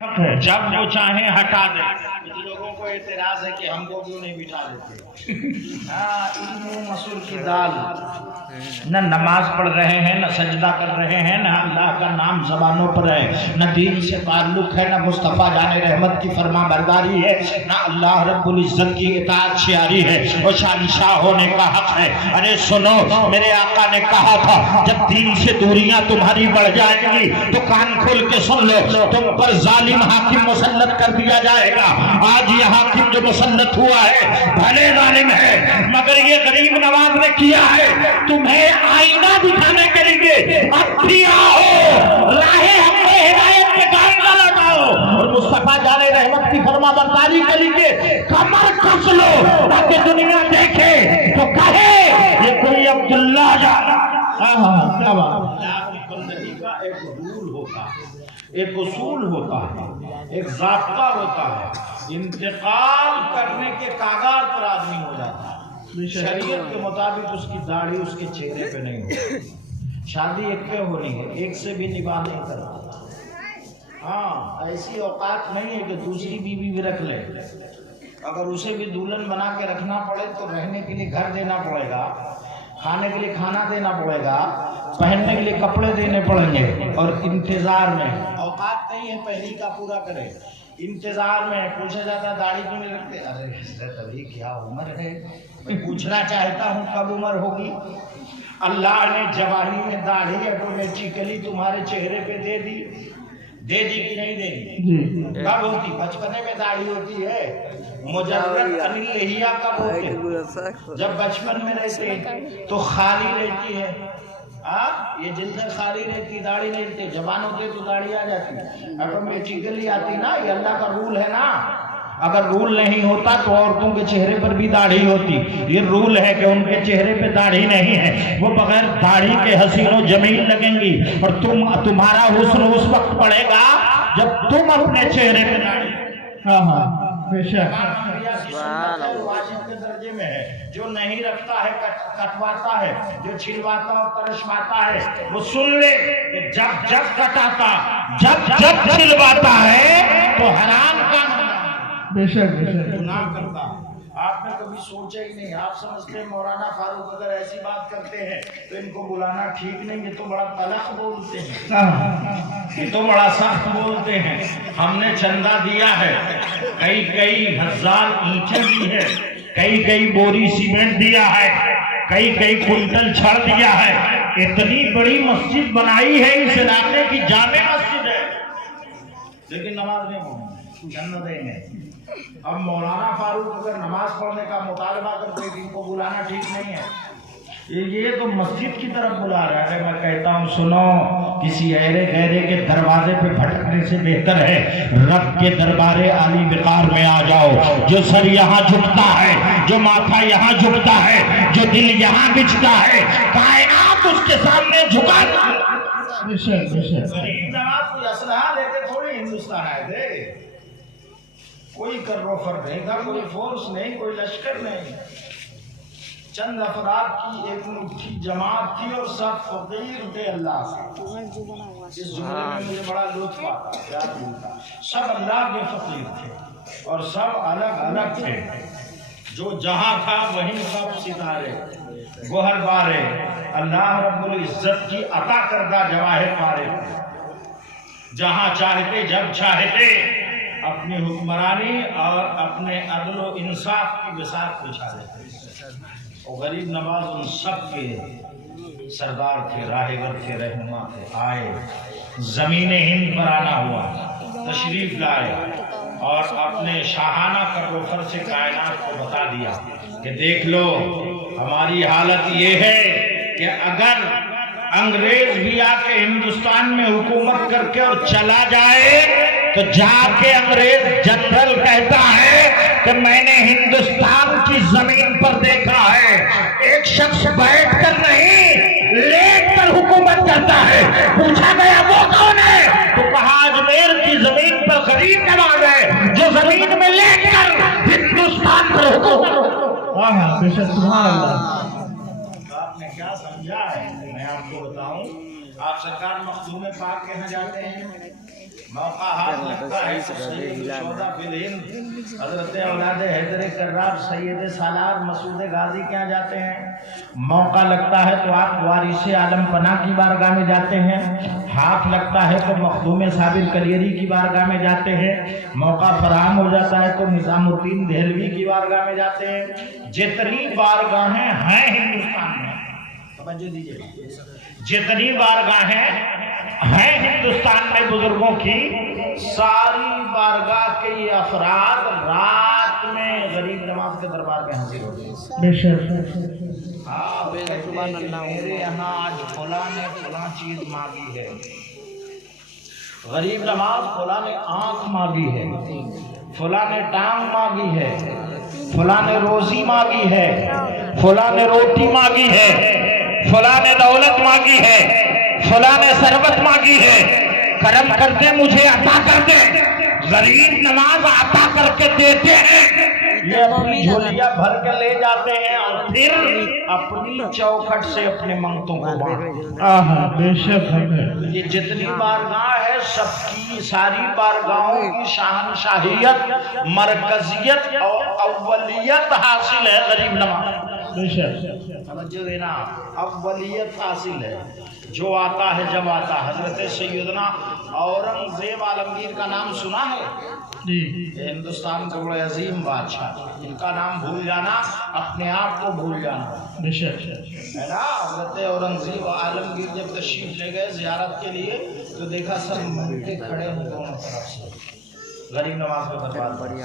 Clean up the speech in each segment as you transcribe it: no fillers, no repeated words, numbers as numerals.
جب وہ چاہیں ہٹا دیں. کچھ لوگوں کو اعتراض ہے کہ ہم کو کیوں نہیں بٹھا دیتے. علم مسور کی دال نہ نماز پڑھ رہے ہیں، نہ سجدہ کر رہے ہیں، نہ اللہ کا نام زبانوں پر ہے، نہ دین سے تعلق ہے، نہ مصطفیٰ جان رحمت کی فرما برداری ہے، نہ اللہ رب العزت کی اطاعت شیاری ہے، وہ شاہ ہونے کا حق ہے. ارے سنو، میرے آقا نے کہا تھا جب دین سے دوریاں تمہاری بڑھ جائیں گی تو کان کھول کے سن لو، تم پر ظالم حاکم مسلط کر دیا جائے گا. آج یہ حاکم جو مسلط ہوا ہے بھلے ظالم ہے، مگر یہ غریب نواز نے کیا ہے. تمہیں آئینہ دکھانے کے لیے اب بھی آؤ، راہ حق ہدایت کے گام نہ لگاؤ، اور مصطفیٰ جان رحمت کی فرما برداری کے لیے کمر کس لو تاکہ دنیا دیکھے تو کہے یہ کوئی عبداللہ جانا. کیا بات کا ایک رول ہوتا ہے، ایک اصول ہوتا ہے، ایک ضابطہ ہوتا ہے. انتقال کرنے کے کاغذ پر آدمی ہو جاتا ہے. شریعت کے مطابق اس کی داڑھی اس کے چہرے پہ نہیں ہوتی. شادی ایک پہ ہونی ہے، ایک سے بھی نباہ نہیں کرتا. ہاں، ایسی اوقات نہیں ہے کہ دوسری بیوی بھی رکھ لے. اگر اسے بھی دلہن بنا کے رکھنا پڑے تو رہنے کے لیے گھر دینا پڑے گا، کھانے کے لیے کھانا دینا پڑے گا، پہننے کے لیے کپڑے دینے پڑیں گے. اور انتظار میں اوقات نہیں ہے پہلی کا پورا کرے. انتظار میں پوچھا جاتا داڑھی کیوں نہیں رکھتے؟ ارے حضرت ابھی کیا عمر ہے، میں پوچھنا چاہتا ہوں کب عمر ہوگی. اللہ نے جوانی میں داڑھی آٹومیٹیکلی تمہارے چہرے پہ دے دی کہ نہیں دے دی؟ کب ہوتی؟ بچپنے میں داڑھی ہوتی ہے. مجرد انلہیہ کب ہوتی ہے؟ جب بچپن میں رہتے تو خالی رہتی ہے. یہ جلد خالی رہتی، داڑھی نہیں رہتی. جوان ہوتے تو داڑھی آ جاتی، آٹومیٹیکلی آتی نا. یہ اللہ کا رول ہے نا. اگر رول نہیں ہوتا تو عورتوں کے چہرے پر بھی داڑھی ہوتی. یہ رول ہے کہ ان کے چہرے پہ داڑھی نہیں ہے، وہ بغیر داڑھی کے حسین و جمیل لگیں گی. اور تمہارا حسن اس وقت پڑے گا جب تم اپنے چہرے پہ داڑھی. بے شک واجب کے درجے میں ہے. جو نہیں رکھتا ہے کٹواتا ہے، جو چھلواتا اور ترشواتا ہے وہ سن لے کہ جب کٹاتا جب چھلواتا ہے تو حرام کام ہوتا ہے، بے شک گناہ کرتا. آپ نے کبھی سوچا ہی نہیں. آپ سمجھتے ہیں مولانا فاروق اگر ایسی بات کرتے ہیں تو ان کو بلانا ٹھیک نہیں. یہ تو بڑا تلخ بولتے ہیں، یہ تو بڑا سخت بولتے ہیں. ہم نے چندہ دیا ہے، کئی ہزار اینٹیں دی ہے، کئی بوری سیمنٹ دیا ہے، کئی کنٹل چھڑ دیا ہے. اتنی بڑی مسجد بنائی ہے، اس علاقے کی جامع مسجد ہے، لیکن نماز نہیں پڑھیں، چندہ دیں گے. اب مولانا فاروق اگر نماز پڑھنے کا مطالبہ کرتے ہیں، ان کو بلانا ٹھیک نہیں ہے. یہ تو مسجد کی طرف بلا رہا ہے. میں کہتا ہوں سنو، کسی ایرے غیرے کے دروازے پہ بھٹکنے سے بہتر ہے رب کے دربار عالی وقار میں آ جاؤ. جو سر یہاں جھکتا ہے، جو ماتھا یہاں جھکتا ہے، جو دل یہاں بچتا ہے، کائنات اس کے سامنے جھکاتا ہے. غریب نواز کوئی اسلحہ لے کے تھوڑی ہندوستان آئے تھے. کوئی کروفر نہیں تھا، کوئی فورس نہیں، کوئی لشکر نہیں. چند افراد کی ایک مٹھی جماعت تھی اور سب فقیر تھے اللہ سے. اس جملے میں مجھے بڑا لطف آتا، پیار ملتا. سب اللہ کے فقیر تھے اور سب الگ الگ تھے. جو جہاں تھا وہیں سب ستارے گوہر بارے اللہ رب العزت کی عطا کردہ جواہر پارے. جہاں چاہتے جب چاہتے اپنی حکمرانی اور اپنے عدل و انصاف کی بساط بچھا دیتے. اور غریب نواز ان سب کے سردار تھے، راہبر تھے، رہنما تھے. آئے زمین ہند پر آنا ہوا، تشریف لائے اور اپنے شاہانہ کروفر سے کائنات کو بتا دیا کہ دیکھ لو ہماری حالت یہ ہے کہ اگر انگریز بھی آ کے ہندوستان میں حکومت کر کے اور چلا جائے تو جا کے انگریز جنرل کہتا ہے کہ میں نے ہندوستان کی زمین پر دیکھا ہے ایک شخص بیٹھ کر نہیں لیٹ کر حکومت کرتا ہے. پوچھا گیا وہ کون ہے تو کہا اجمیر کی زمین پر غریب نواز ہے جو زمین میں لیٹ کر ہندوستان پر حکومت. سبحان اللہ. آپ نے کیا سمجھا ہے؟ میں آپ کو بتاؤں. آپ سرکار مخدوم پاک کہاں جاتے ہیں؟ موقع ہاتھ لگتا ہے تو سید الشہداء فی الہند حضرت اولاد حیدر کرار سید سالار مسعود غازی کے یہاں جاتے ہیں. موقع لگتا ہے تو آپ وارث عالم پناہ کی بارگاہ میں جاتے ہیں. ہاتھ لگتا ہے تو مخدوم صابر کلیری کی بارگاہ میں جاتے ہیں. موقع فراہم ہو جاتا ہے تو نظام الدین دہلوی کی بارگاہ میں جاتے ہیں. جتنی بارگاہیں ہیں ہندوستان میں، توجہ دیجیے، جتنی بارگاہیں ہیں ہندوستان میں بزرگوں کی، ساری بارگاہ کے یہ افراد رات میں غریب نواز کے دربار میں حاضر ہوتے ہیں. میرے یہاں آج فلاں نے فلاں چیز مانگی ہے، غریب نواز فلاں نے آنکھ مانگی ہے، فلاں نے ٹانگ مانگی ہے، فلاں نے روزی مانگی ہے، فلاں نے روٹی مانگی ہے، فلاں نے دولت مانگی ہے، فلاں نے ثروت مانگی ہے. کرم کر دے مجھے عطا کر دے. غریب نواز عطا کر کے دیتے ہیں. یہ اپنی جھولیاں بھر کے لے جاتے ہیں اور پھر اپنی چوکھٹ سے اپنے منگتوں کو بانٹتے ہیں. یہ جتنی بارگاہ ہے سب کی ساری بارگاہوں کی شاہنشاہیت، مرکزیت اور اولیت حاصل ہے غریب نواز. توجہ دینا، اولیت حاصل ہے. جو آتا ہے جب آتا. حضرت سیدنا اورنگزیب عالمگیر کا نام سنا ہے؟ ہندوستان کے بڑے عظیم بادشاہ، ان کا نام بھول جانا اپنے آپ کو بھول جانا ہے نا. حضرت اورنگزیب عالمگیر جب تشریف لے گئے زیارت کے لیے تو دیکھا سب منگتے کھڑے ہیں دونوں طرف سے غریب نواز کو دربار پر.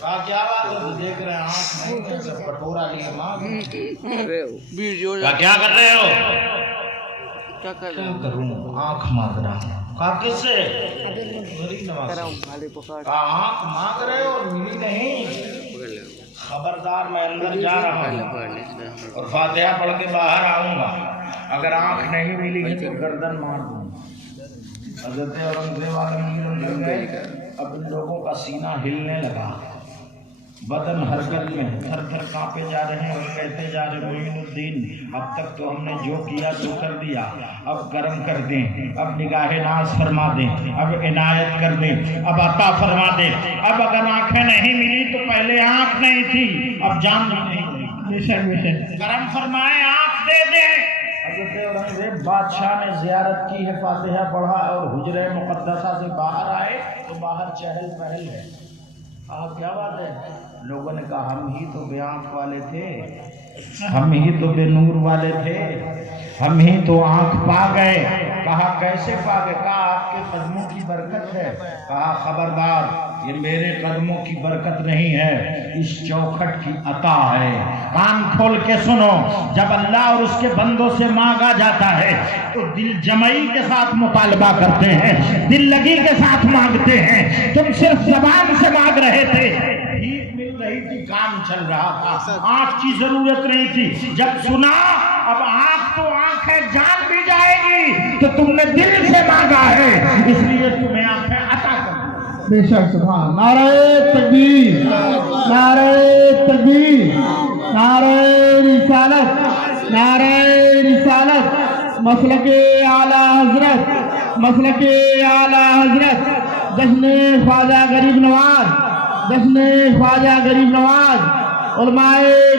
کہا کیا بات ہے؟ دیکھ رہے ہیں آنکھ نہیں ہے، سب کٹورا لیے مانگ. کیا کر رہے ہو؟ کیا کروں؟ آنکھ مانگ رہا ہوں. کہا کس سے؟ غریب نواز. کہا آنکھ مانگ رہے ہو اور ملی نہیں؟ خبردار میں اندر جا رہا ہوں اور فاتحہ پڑھ کے باہر آؤں گا. اگر آنکھ نہیں ملی گی تو گردن مار دوں. حضرت اورنگزیب عالمگیر اب ان لوگوں کا سینہ ہلنے لگا، بدن حرکت میں تھر تھر کانپے جا رہے ہیں اور کہتے جا رہے معین الدین اب تک تو ہم نے جو کیا تو کر دیا، اب کرم کر دیں، اب نگاہ ناز فرما دیں، اب عنایت کر دیں، اب عطا فرما دیں. اب اگر آنکھیں نہیں ملی تو پہلے آنکھ نہیں تھی، اب جان بھی نہیں تھی. کرم فرمائے آنکھ دے دیں. حضرت اورنگزیب بادشاہ نے زیارت کی ہے، فاتحہ پڑھا اور حجرہ مقدسہ سے باہر آئے تو باہر چہل پہل ہے. کیا بات ہے؟ لوگوں نے کہا ہم ہی تو بے آنکھ والے تھے، ہم ہی تو بے نور والے تھے، ہم ہی تو آنکھ پا گئے. کہا کیسے پا گئے؟ کہا آپ کے قدموں کی برکت ہے. کہا خبردار، یہ میرے قدموں کی برکت نہیں ہے، اس چوکھٹ کی عطا ہے. کان کھول کے سنو، جب اللہ اور اس کے بندوں سے مانگا جاتا ہے تو دل جمعی کے ساتھ مطالبہ کرتے ہیں، دل لگی کے ساتھ مانگتے ہیں. تم صرف زبان سے مانگ رہے تھے، بھیک مل رہی تھی، کام چل رہا تھا، آنکھ کی ضرورت نہیں تھی. جب سنا اب آنکھ تو آنکھ ہے، جان بھی جائے گی تو تم نے دل سے مانگا ہے، اس لیے تمہیں آنکھیں عطا کر. بے شک. سبحان. نعرہ تکبیر، نعرہ تکبیر، نعرہ رسالت، نعرہ رسالت. مسلک اعلی حضرت، مسلک اعلی حضرت. جشن خواجہ غریب نواز، جشن خواجہ غریب نواز. علماء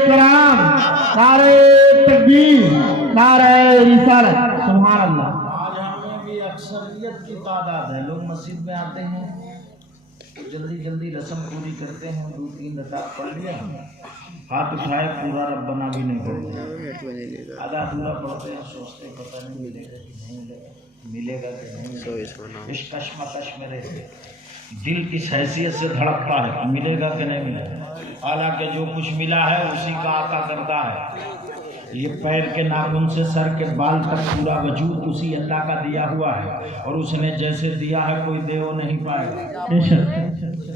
کرام، نعرہ تکبیر، نعرہ رسالت. سبحان اللہ. آج ہمیں بھی اکثریت کی تعداد ہے، لوگ مسجد میں آتے ہیں جلدی جلدی رسم پوری کرتے ہیں، 2-3 رکعت پڑھ لیا، ہاتھ اٹھائے، پورا ربنا بھی نہیں پڑھتے، آدھا پورا پڑھتے ہیں، سوچتے پتہ نہیں ملے گا کہ نہیں ملے گا کہ نہیں. اس کشمکش میں رہتے، دل کس حیثیت سے دھڑکتا ہے، ملے گا کہ نہیں ملے گا. حالانکہ جو کچھ ملا ہے اسی کا عطا کرتا ہے. یہ پیر کے ناخن سے سر کے بال تک پورا وجود اسی اللہ کا دیا ہوا ہے، اور اس نے جیسے دیا ہے کوئی دیو نہیں پائے گا.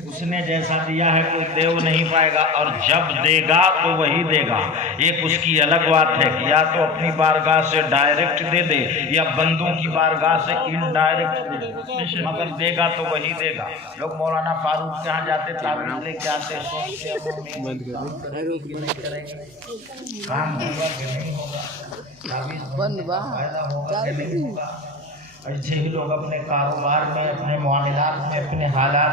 اس نے جیسا دیا ہے کوئی دیو نہیں پائے گا، اور جب دے گا تو وہی دے گا. ایک اس کی الگ بات ہے کہ یا تو اپنی بارگاہ سے ڈائریکٹ دے دے یا بندوں کی بارگاہ سے انڈائریکٹ دے دے، مگر دے گا تو وہی دے گا. لوگ مولانا فاروق کے ہاں جاتے تعویذ لے کے آتے، سوچتے ہیں کام ہوگا کہ نہیں ہوگا، تعویذ فائدہ ہوگا کہ نہیں ہوگا. ایسے ہی لوگ اپنے کاروبار میں، اپنے معاملات میں، اپنے حالات